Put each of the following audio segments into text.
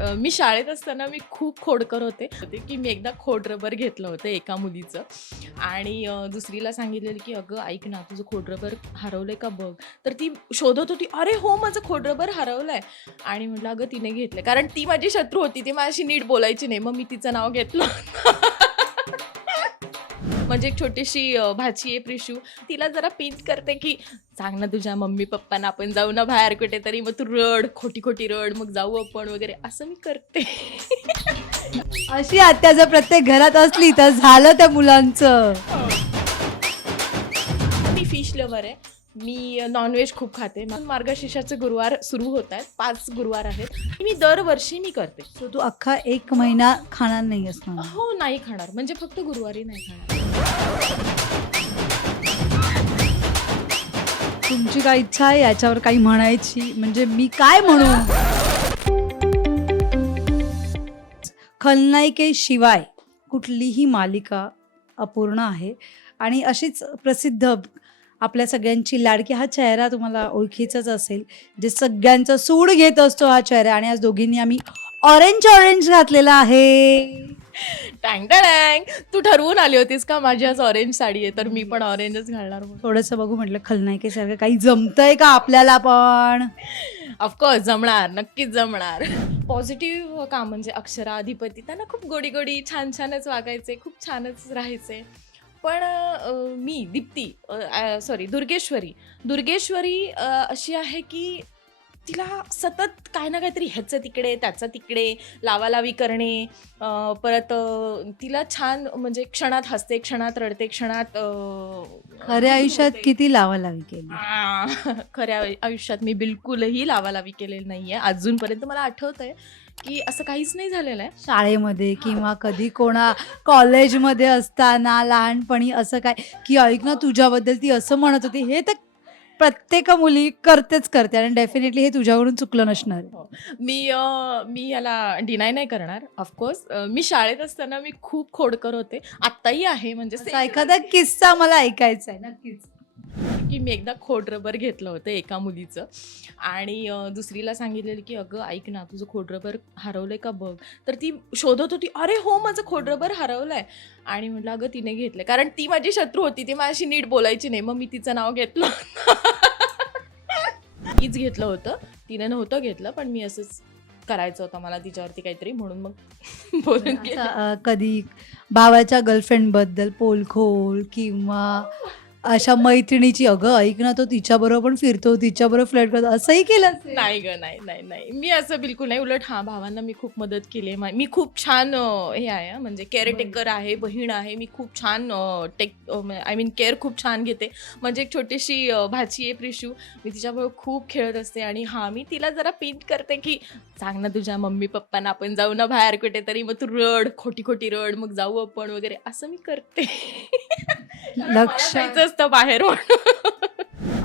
अ, मी शाळेत असताना मी खूप खोडकर होते. होते की मी एकदा खोड रबर घेतलं होतं एका मुलीचं. आणि अ, दुसरीला सांगितलेलं की अगं ऐक ना तुझं खोड रबर हरवलंय का बघ? तर ती शोधत होती अरे हो माझं खोड रबर हरवलंय. आणि म्हटलं अगं तिने घेतलं कारण ती माझी शत्रू होती ती माझ्याशी नीट बोलायची नाही. मग मी तिचं नाव घेतलं म्हणजे एक छोटीशी अ, भाची आहे प्रिशू. तिला जरा पिंच करते की सांग ना तुझ्या मम्मी पप्पांना आपण जाऊ ना बाहेर कुठेतरी मग तू रड खोटी खोटी रड मग जाऊ आपण वगैरे. असं मी करते. अशी आत्या जर प्रत्येक घरात असली तर झालं त्या मुलांचं. मी फिश लवर आहे. मी नॉनव्हेज खूप खाते. म्हणून मार्गशीर्षाचे गुरुवार सुरू होत आहेत. पाच गुरुवार आहेत. मी दरवर्षी मी करते. So तू अख्खा एक महिना खाणार नाही असणार. हो नाही खाणार. म्हणजे फक्त गुरुवारी नाही खाणार. तुमची काय इच्छा आहे याच्यावर काही म्हणायची? म्हणजे मी काय म्हणू? खलनायिकेशिवाय कुठलीही मालिका अपूर्ण आहे. आणि अशीच प्रसिद्ध आपल्या सगळ्यांची लाडकी हा चेहरा तुम्हाला ओळखीचाच असेल. जे सगळ्यांचा सूड घेत असतो हा चेहरा. आणि आज दोघींनी आम्ही ऑरेंज ऑरेंज घातलेला आहे. टँग टँग तू ठरवून आली होतीस का माझी आज ऑरेंज साडी आहे? तर मी पण ऑरेंजच घालणार म्हणून. थोडंसं बघू म्हटलं खलनायिकेसारखं काही जमतंय का आपल्याला पण? ऑफकोर्स जमणार. नक्कीच जमणार. पॉझिटिव्ह काम म्हणजे अक्षरा अधिपती त्यांना खूप गोडी गोडी छान छानच वागायचे खूप छानच राहायचे. पण अं, मी दीप्ती सॉरी दुर्गेश्वरी. दुर्गेश्वरी अं, अशी आहे की तिला सतत काय ना काहीतरी ह्याचं तिकडे त्याचं तिकडे लावालावी करणे परत तिला छान म्हणजे क्षणात हसते क्षणात रडते क्षणात खऱ्या आयुष्यात. किती लावालावी केली? खऱ्या आयु- आयुष्यात मी बिलकुलही लावालावी केलेली नाहीये. अजूनपर्यंत मला आठवत आहे की असं काहीच नाही झालेलं आहे. शाळेमध्ये किंवा कधी कोणा कॉलेजमध्ये असताना लहानपणी असं काय की ऐक ना तुझ्याबद्दल ती असं म्हणत होती. हे तर प्रत्येक मुली करतेच करते आणि डेफिनेटली हे तुझ्याकडून चुकलं नसणार. आहे. मी अ, मी याला डिनाय नाही करणार ऑफकोर्स मी शाळेत असताना मी खूप खोडकर होते. आत्ताही आहे म्हणजे असा एखादा किस्सा मला ऐकायचा आहे नक्कीच. की मी एकदा खोड रबर घेतलं होतं एका मुलीचं. आणि दुसरीला सांगितलेलं की अगं ऐक ना तुझं खोड रबर हरवलंय का बघ? तर ती शोधत होती अरे हो माझं खोड रबर हरवलंय. आणि म्हटलं अगं तिने घेतलंय. कारण ती माझी शत्रू होती ती माझ्याशी नीट बोलायची नाही मग मी तिचं नाव घेतलं तीच घेतलं होतं. तिने नव्हतं घेतलं पण मी असंच करायचं होतं मला तिच्यावरती काहीतरी म्हणून मग बोलून कधी भावाच्या गर्लफ्रेंडबद्दल पोलखोल किंवा अशा मैत्रिणीची अगं ऐक ना तो तिच्याबरोबर पण फिरतो तिच्याबरोबर फ्लड करतो. असंही केलं असेल. नाही ग नाही नाही नाही. मी असं बिलकुल नाही. उलट हा भावांना मी खूप मदत केली आहे. मा- मी खूप छान अं, हे आहे हं, म्हणजे केअरटेकर आहे बहीण आहे. मी खूप छान टेक आय मीन केअर खूप छान घेते. म्हणजे एक छोटीशी अं, भाची आहे प्रिशू. मी तिच्याबरोबर खूप खेळत असते आणि हां मी तिला जरा पिंट करते की सांग ना तुझ्या मम्मी पप्पांना आपण जाऊ ना बाहेर कुठेतरी. मग तू रड खोटी खोटी रड मग जाऊ आपण वगैरे. असं मी करते. लक्ष. जायचं असतं बाहेर.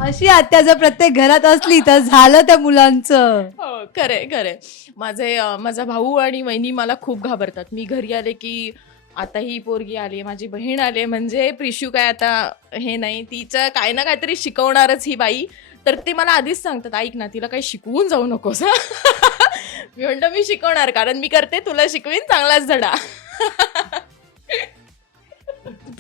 अशी आत्या जर प्रत्येक घरात असली तर झालं त्या मुलांचं. हो खरे खरे माझे अं, माझा भाऊ आणि वहिनी मला खूप घाबरतात. मी घरी आले की आता ही पोरगी आली माझी बहीण आली म्हणजे प्रिशू काय आता हे नाही तिचं काय ना काहीतरी शिकवणारच ही बाई. तर ते मला आधीच सांगतात ऐक ना तिला काही शिकवून जाऊ नकोस हं." मी म्हणलं मी शिकवणार कारण मी करते तुला शिकवीन चांगलाच धडा.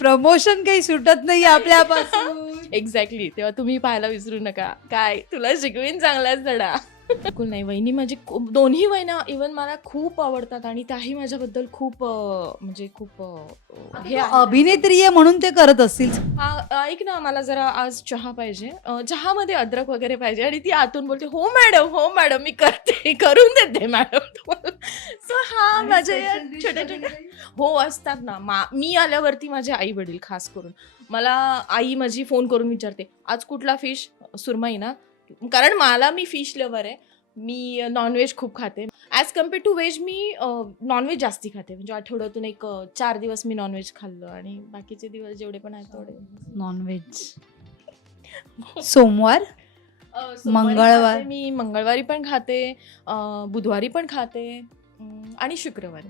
प्रमोशन काही सुटत नाही आपल्यापासून. एक्झॅक्टली तेव्हा तुम्ही पाहायला विसरू नका. काय? तुला शिकवीन चांगलाच धडा. बिलकुल नाही. वहिनी माझी खूप दोन्ही वहिना इवन मला खूप आवडतात आणि त्याही माझ्याबद्दल खूप अं, म्हणजे खूप अं, हे आहे. अभिनेत्री आहे म्हणून ते करत असतील. हा, ऐक ना मला जरा आज चहा पाहिजे. अं, चहामध्ये अद्रक वगैरे पाहिजे आणि ती आतून बोलते हो मॅडम हो मॅडम मी करते करून देते मॅडम सो हा माझ्या या छोट्या छोट्या हो असतात ना. मा मी आल्यावरती माझे आई वडील खास करून. मला आई माझी फोन करून विचारते आज कुठला फिश सुरमई ना? कारण मला मी फिश लवर आहे. मी नॉनव्हेज खूप खाते. ॲज कंपेअर टू व्हेज मी नॉनव्हेज जास्ती खाते. म्हणजे आठवड्यातून एक चार दिवस मी नॉनव्हेज खाल्लं आणि बाकीचे दिवस जेवढे पण आहेत तेवढे. नॉनव्हेज सोमवार? अं, सोमवारी मंगळवार. मी मंगळवारी पण खाते बुधवारी पण खाते. आणि शुक्रवारी.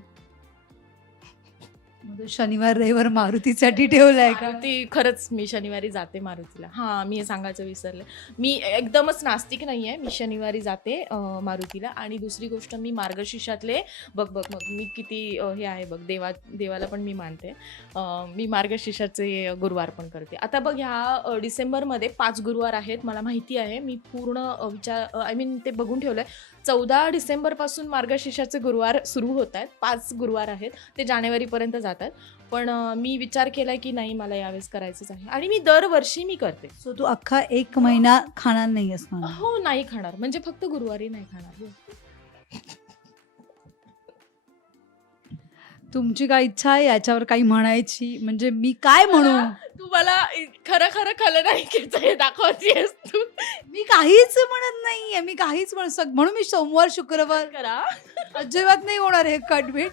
शनिवार रविवार मारुतीसाठी ठेवलाय का? ती खरंच मी शनिवारी जाते मारुतीला. हा मी हे सांगायचं विसरले. मी एकदमच नास्तिक नाही आहे मी शनिवारी जाते मारुतीला. आणि दुसरी गोष्ट मी मार्गशीर्षातले बघ बघ मग मी किती हे आहे बघ देवा देवाला पण मी मानते. मी मार्गशीर्षाचे गुरुवार पण करते. आता बघ ह्या डिसेंबरमध्ये पाच गुरुवार आहेत. मला माहिती आहे. मी पूर्ण विचार आय मीन ते बघून ठेवलं आहे चौदा डिसेंबरपासून मार्गशीर्षाचे गुरुवार सुरू होत आहेत. पाच गुरुवार आहेत. ते जानेवारीपर्यंत जातात पण मी विचार केला की नाही मला यावेळेस करायचंच आहे. आणि मी दरवर्षी मी करते. सो तू अख्खा एक महिना खाणार नाही असणार हो नाही खाणार. म्हणजे फक्त गुरुवारी नाही खाणार. तुमची काय इच्छा आहे याच्यावर काही म्हणायची? म्हणजे मी काय म्हणू? तू मला खरं खरं खलं नाही हे दाखवतेस तू. मी काहीच म्हणत नाहीये मी काहीच म्हणत सग- म्हणून मी सोमवार शुक्रवार. करा. अजिबात नाही होणार हे कटबीट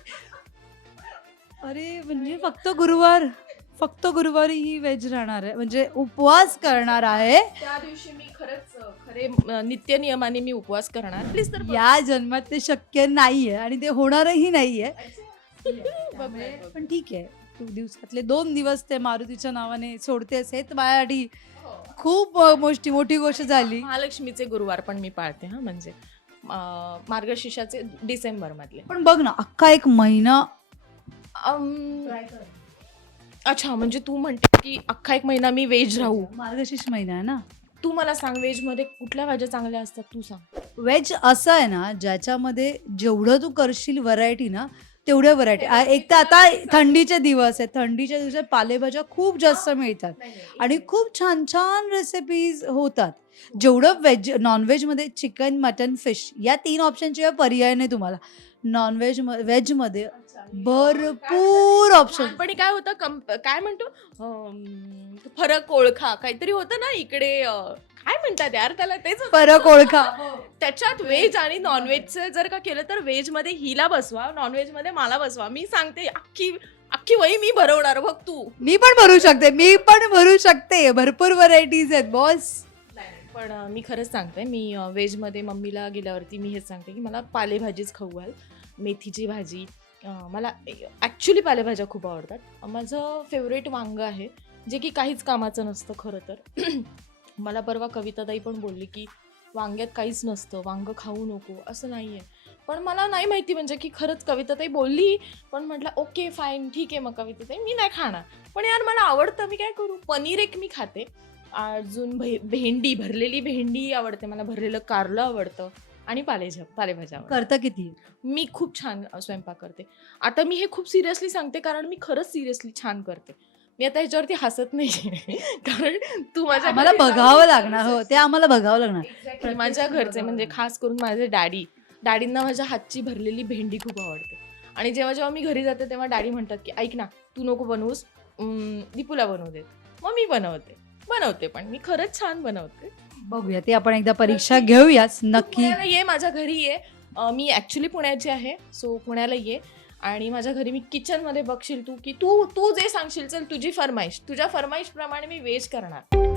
अरे म्हणजे फक्त गुरुवार फक्त गुरुवारी ही व्हेज राहणार आहे. म्हणजे उपवास करणार आहे. त्या दिवशी मी खरंच अं, खरे अं, नित्य नियमाने मी उपवास करणार. प्लीज तर बघ. या जन्मात ते शक्य नाहीये आणि ते होणारही नाहीये. पण ठीक आहे. तू दिवसातले दोन दिवस ते मारुतीच्या नावाने सोडतेस हे तर माझ्यासाठी हो. खूप मोठी मोठी गोष्ट झाली. महालक्ष्मीचे गुरुवार पण मी पाळते हा म्हणजे अं, मार्गशीर्षाचे डिसेंबर मधले पण बघ ना अख्खा एक महिना अम, अच्छा म्हणजे तू म्हणते की अख्खा एक महिना मी व्हेज राहू. मार्गशीर्ष महिना आहे ना? तू मला सांग व्हेजमध्ये कुठल्या भाज्या चांगल्या असतात तू सांग. व्हेज असं आहे ना ज्याच्यामध्ये जेवढं तू करशील व्हरायटी ना तेवढ्या व्हरायटी एक तर आता थंडीचे दिवस आहेत. थंडीच्या दिवसात पालेभाज्या खूप जास्त मिळतात. आणि खूप छान छान रेसिपीज होतात. जेवढं व्हेज नॉनव्हेजमध्ये चिकन मटन फिश या तीन ऑप्शनशिवाय पर्याय नाही तुम्हाला. नॉनव्हेज व्हेजमध्ये भरपूर ऑप्शन पण काय होतं? कंप काय म्हणतो? फरक ओळखा. काहीतरी होतं ना इकडे अं, काय म्हणतात यार त्याला? तेच. फरक ओळखा. त्याच्यात व्हेज आणि नॉनव्हेजचं जर का केलं तर व्हेजमध्ये हिला बसवा नॉनव्हेजमध्ये मला बसवा. मी सांगते अख्खी अख्खी वही मी भरवणार बघ तू. मी पण भरू शकते. मी पण भरू शकते. भरपूर व्हरायटीज आहेत बॉस पण अं, मी खरंच सांगते. मी अं, व्हेजमध्ये मम्मीला गेल्यावरती मी हेच सांगते की मला पालेभाजीच खाऊ घाल. मेथीची भाजी मला ॲक्च्युली पालेभाज्या खूप आवडतात. माझं फेवरेट वांगं आहे जे की काहीच कामाचं नसतं खरं तर. मला परवा कविताताई पण बोलली की वांग्यात काहीच नसतं वांगं खाऊ नको असं नाही आहे पण मला नाही माहिती म्हणजे की खरंच कविताताई बोलली पण म्हटलं ओके फाईन ठीक आहे मग कविताताई मी नाही खाणार. पण यार मला आवडतं मी काय करू? पनीर एक मी खाते. अजून भे भेंडी भरलेली भेंडी आवडते मला भरलेलं कारलं आवडतं. आणि पालेभा पालेभाज्या आवडतात करता किती? मी खूप छान स्वयंपाक करते. आता मी हे खूप सिरियसली सांगते कारण मी खरंच सिरियसली छान करते. मी आता ह्याच्यावरती हसत नाही कारण तू माझ्या आम्हाला घरी जाऊन- बघावं लागणार हो ते आम्हाला बघावं लागणार. Exactly. माझ्या घरचे म्हणजे खास करून माझे डॅडी. डॅडींना माझ्या हातची भरलेली भेंडी खूप आवडते. आणि जेव्हा जेव्हा मी घरी जाते तेव्हा डॅडी म्हणतात की ऐक ना तू नको बनवूस. अं, दीपूला बनवू देत. मग मी बनवते. बनवते पण. मी खरंच छान बनवते. बघूया ते आपण एकदा परीक्षा घेऊयाच नक्की. पुण्याला ये माझ्या घरी ये. अं, मी ऍक्च्युली पुण्याची आहे सो पुण्याला ये. आणि माझ्या घरी मी किचनमध्ये बघशील तू की तू तू जे सांगशील चल तुझी फरमाईश. तुझ्या फरमाईश प्रमाणे मी वेज करणार.